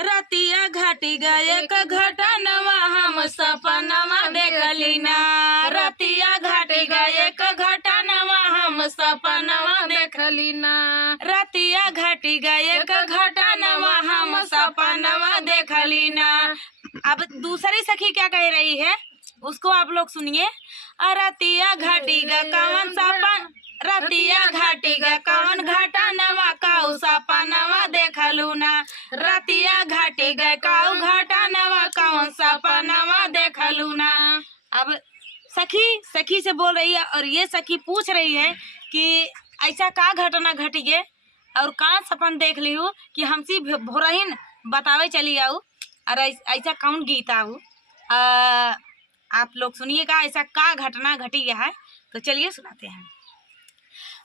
रतिया घाटी गए एक घटनवा हम सपनवा देखली ना। रतिया घाटी गए एक घटनवा हम सपनवा देखली ना। रतिया घाटी गए एक घटनवा हम सपनवा देखली ना। अब दूसरी सखी क्या कह रही है उसको आप लोग सुनिए। रतिया घाटी गा कवन सपन, रतिया घाटी गा कवन घटनवा काऊ सपनवा देखलू ना। रतिया घाटी गा काऊ घटनवा कवन सपनवा देखलू ना। अब सखी से बोल रही है और ये सखी पूछ रही है कि ऐसा का घटना घटी है और का सपन देख ली हूँ कि हमसी भोरहिन बतावे चली आऊ और ऐसा कौन गीत आऊ। आप लोग सुनिएगा ऐसा का घटना घटी है तो चलिए सुनाते हैं।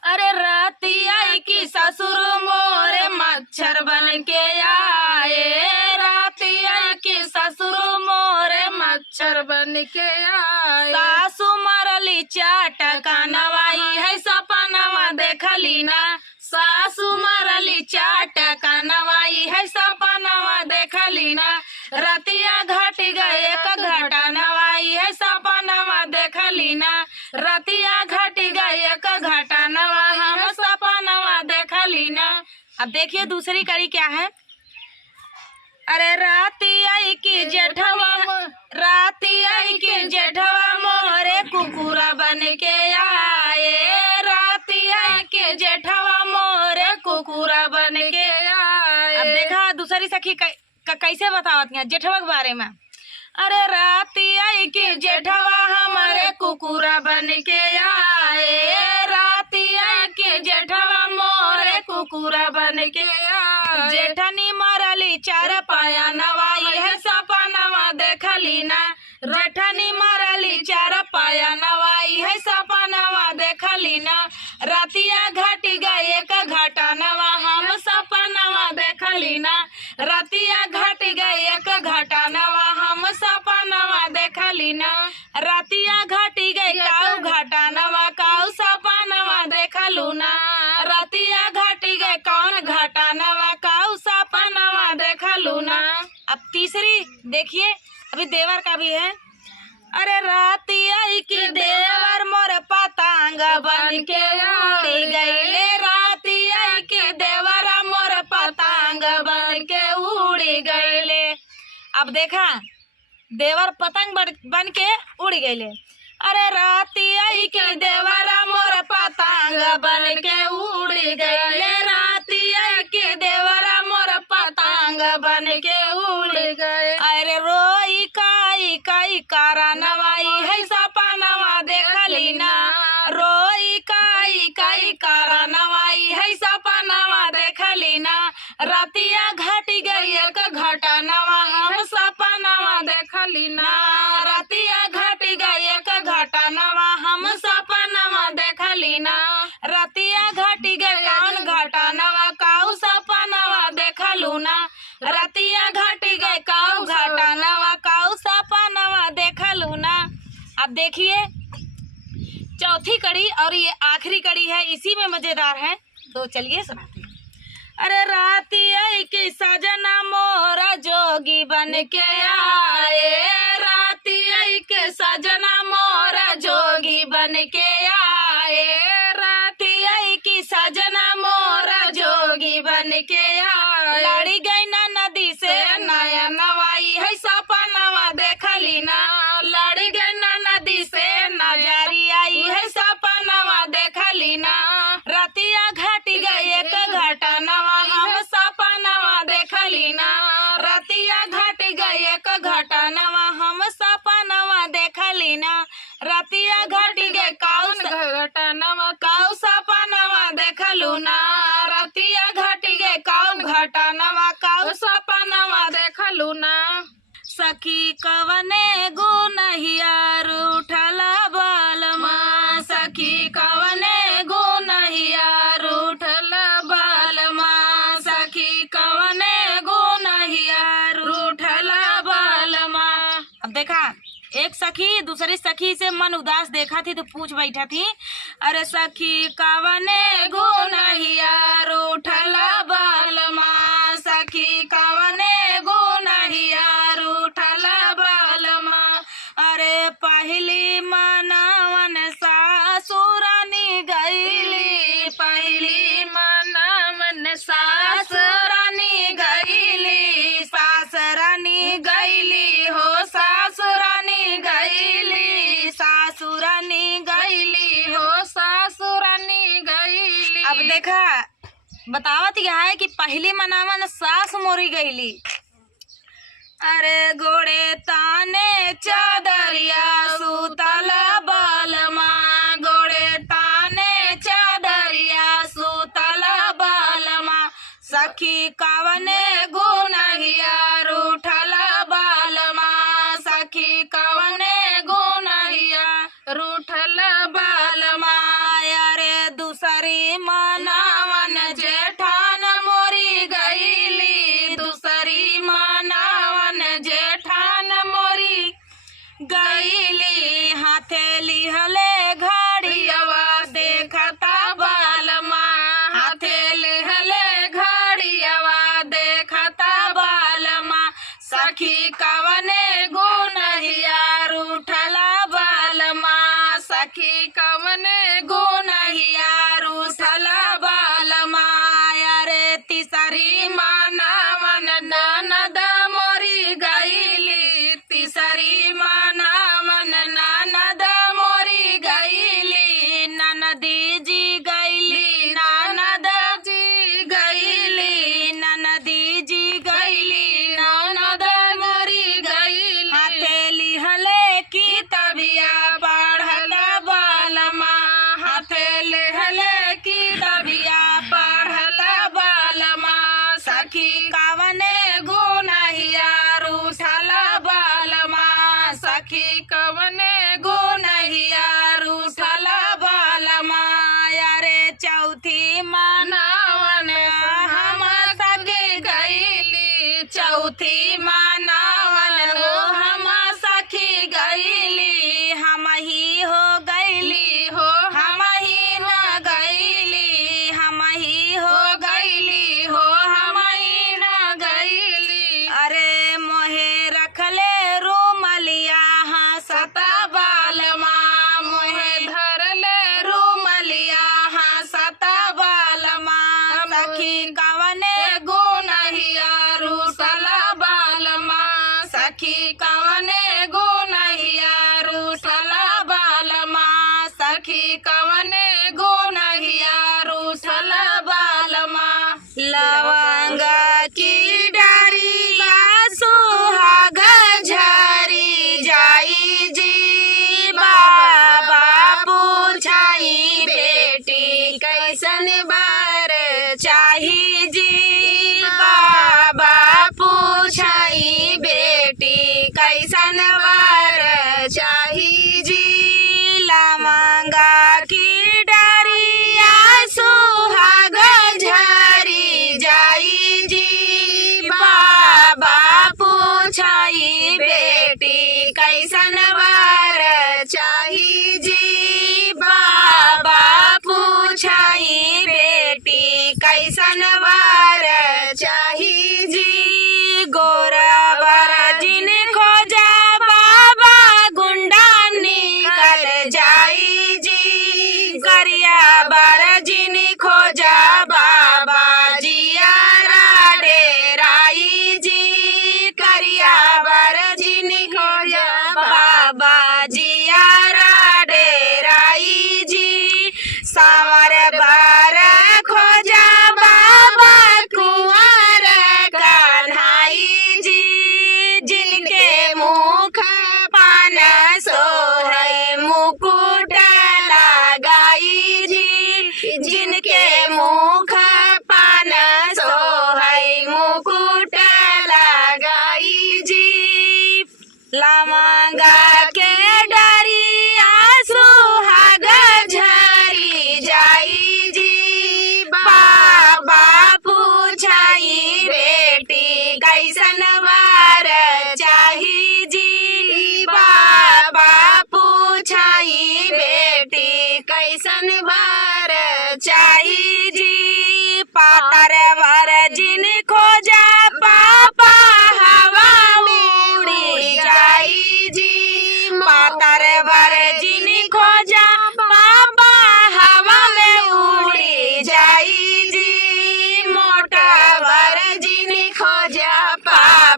अरे रतिया की ससुर मोरे मच्छर बन के आए। रतिया की ससुर मोरे मच्छर बन के आए। सासु मरली चाटका नवाई है सपनवा देखली ना। सासु मरली चाटका नवाई है सपनवा देखली ना। रतिया घट गए एक घटा नवाई है सपनवा देखली ना। रतिया घट गए एक घटा नवा हम सपनवा देखली ना। अब देखिए दूसरी कड़ी क्या है। अरे रतिया की जेठवा, रतिया की जेठवा मोरे कुकुरा बन के आए। रतिया के जेठवा मोरे कुकुरा बन के आए। अब देखा दूसरी सखी कैसे बतावती है जेठवा के बारे में। अरे रतिया की जेठवा हमारे कुकुरा बन के आए। रतिया के जेठवा मोरे कुकुरा बन के आए। जेठनी मरली चार पाया नवाई है सपनवा देखली ना। जेठनी मरली चार पाया नवाई है सपनवा देखली ना। रतिया घटी गई एक घटा नवा हम सपनवा देखली ना। रतिया घट गई एक घटा नवा हम सपनवा देखली ना। रतिया घटी गई काऊ घटा नवा काऊ सपनवा देखलू ना। रतिया घटी गई कौन घटा नवा काऊ सपनवा देखलू ना। अब तीसरी देखिए अभी देवर का भी है। अरे रतिया की देवर मोर पतंग बन के उड़ी गईले। रतिया के देवर मोर पतंग बन के उड़ी गईले। अब देखा देवर पतंग बन के उड़ गईले। अरे रतिया के देवर मोर पतंग बन के उड़ गईले। रतिया के देवर मोर पतंग बन के उड़ गए। अरे रोई काई काई कारा नवाई है सपनवा देखली ना। रोई काई काई कारा नवाई है सपनवा देखली ना। रतिया घट गई एक घटा नवा हम सपनवा देखली ना। रतिया घट गई एक घटा नवा हम सपनवा देखली ना। रतिया घट गई कौन घटा नवा काऊ सपनवा देखलू ना। रतिया घट गई काऊ घटा नवा काऊ सपनवा देखलू ना। अब देखिए चौथी कड़ी और ये आखिरी कड़ी है इसी में मजेदार है तो चलिए सुनाते हैं। अरे रतिया के सजना मोरा जोगी बन के आए। रतिया के सजना मोरा जोगी बन के आए। रतिया की सजना मोरा जोगी बन के आए। लड़ी गई ना नदी से नया नवाई है सपनवा देखली ना। लड़ी गई ना नदी से नजारी आई है सपनवा देखली ना। रतिया घट गई एक घटा नवा हम सपनवा देखली ना। रतिया घट गई एक घटा नवा हम सपनवा देखली ना। रतिया घट गई काऊ घटा नवा काऊ सपनवा देखलू ना। रतिया घट गई काऊ घटा नवा काऊ सपनवा देखलू ना। सखी कवने गुनहिया रूठल बालमा। सखी कवने गुनहिया रूठल बालमा। सखी कवने गुनहिया रूठल बालमा। अब देखा एक सखी दूसरी सखी से मन उदास देखा थी तो पूछ बैठा थी। अरे सखी कवने गुनहिया रूठल बालमा। सखी कवने लेखा बतावत यह है कि पहली मनावन सास मोरी गईली। अरे गोड़े ताने चादरिया सुतल बालमा, गोड़े ताने चादरिया सुतल बालमा, सखी कवने गुनहिया रूठल बालमा, सखी कवने गुनहिया रूठल बालमा। अरे दूसरी मनावन जेठान मोरी गईली, दूसरी मनावन जेठान मोरी गईली, हाथे लिहले घड़ियावा देखता बालमा, हाथे लिहले घड़ियावा देखता बालमा, सखी कवने गुनहिया रूठला बालमा, सखी कवने गुनहिया रूठला बालमा। अरे तीसरी मनावन ननद मोरी गईली, तीसरी मनावन ननद मोरी गईली, ननदी जी गईली, ननद जी गईली, ननदी जी गईली, ननद मोरी गईली, हाथे लिहले की तबिया पढ़ल बालमा, हाथे लिहले की तबिया पढ़ल बालमा, सखी कवने गुनहिया रूठल बालमा, सखी कवने गुनहिया रूठल बालमा। अरे चौथी मनावन हम सखी गईली, चौथी मनावन हम सखी गईली, हम ही हो गईली हो, हम ही न गईली, हम ही हो गईली हो, हम ही न गईली। अरे मोहे रखले रूमलिया हंसता बालमा, मोहे धरले रूमलिया हंसता बालमा, सखी कवने गुनहिया रूठल बालमा, सखी कवने गुनहिया रूठल बालमा, सखी कवने गुनहिया रूठल बालमा। लवंग की डारिया सुहाग झरी जाई जी, बाबा पूछाई बेटी कैसन बार चाही जी, बाबा पूछाई बेटी कैसन बार चाही जी। लवंगा की डारिया सुहाग झरी जाई जी, बाबा पूछाई बेटी कैसन बार चाही जी, बाबा पूछाई बेटी कैसन बार चाही जी। गोरबर जिन खोजा बाबा गुंडा निकल जाई जी, करिया बर जिन खोजा बाबा जियारा डेराई जी, करिया बर जिन खोजा बाबा जियारा डेराई जी। सावर बार खोजा बाबा कुंवर कन्हाई जी, जिनके मुख पान सोहे मुकुट लगाई जी, जिनके मुख पान सोहे मुकुट लगाई जी। लवंगा के डरिया सुहाग झरी जाई जी, बाबा पूछाई बेटी कैसन बार चाही जी, बाबा पूछाई बेटी कैसन बार चाही जी। पातर वर जिन खोजा पापा हवा उड़ी जाई जी, पातर वर जिन खोजा पापा हवा में उड़ी जाई जी, मोटा वर जिन खोजा पापा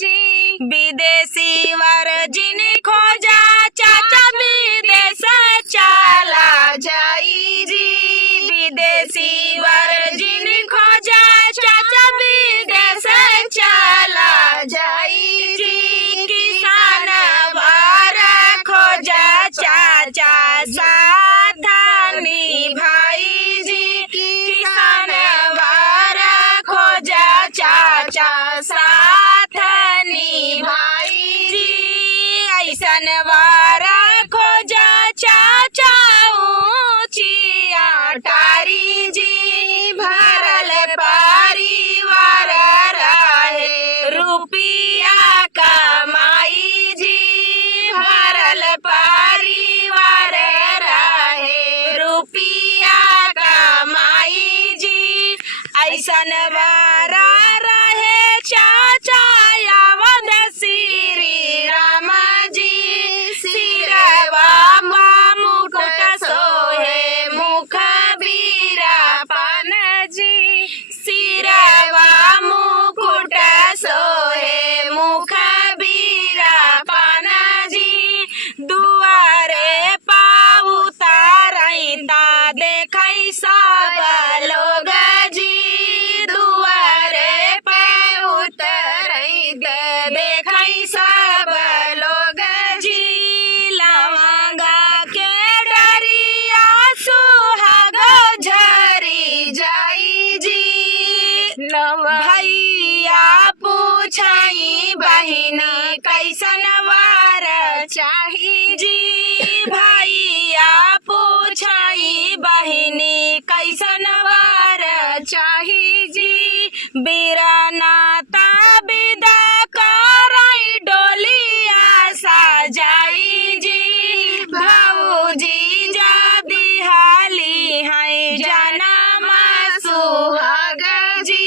जी। विदेशी वर जिन खोजा चाचा विदेश चला जाई जी। विदेशी वर जिन खोजा चाचा विदेश चला जाई जी। किसान वर खोजा चाचा साथनी भाई जी। किसान वर खोजा चाचा साथनी भाई जी। ऐसन वर खोजा चाचा ऊंची अटारी जी। भरल परिवार रहे रुपया कमाई जी। भरल परिवार रहे रुपया कमाई जी। ऐसन वर रहे चाचा यावद श्री राम जी। सिरवा मुकुट सोहे मुख बीरापन जी। सिरवा मुकुट सोहे मुख बीरापन जी। दुआरे पाउतारैता देखै सब लोग जी। दुआरे पे उतरैता देखै सब लोग जी। लवंगा के डरिया सुहाग झरी जाई जी। भैया पूछई बहिनी कैसन वर चाही जी। भैया पूछई बहिनी कैसन वर चाही जी। बीरानाता विदा करई डोलिया सजाई जी। भौजी जा दिहाली है जनम सुहाग जी।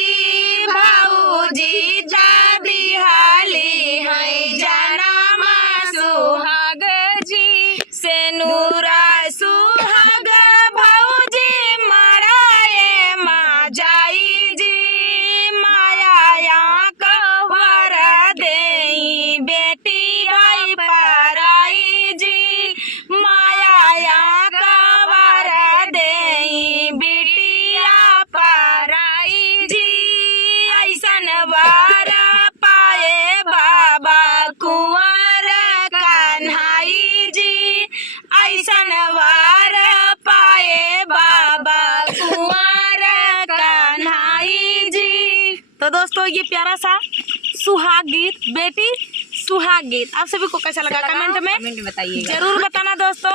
भौजी जा दिहाली है जनम सुहाग जी। सेनुरा सुहाग भौजी मराए मा जाई जी। माया कवर देई बेटी भाई पराई जी। माया कवर देई बेटिया पराई जी। ऐसन वर पाए बाबा कुंवर कन्हाई जी। ऐसन वर पाए बाबा कुंवर कन्हाई जी। तो दोस्तों ये प्यारा सा सुहाग गीत बेटी सुहाग गीत आप सभी को कैसा लगा कमेंट में बताइए जरूर बताना दोस्तों।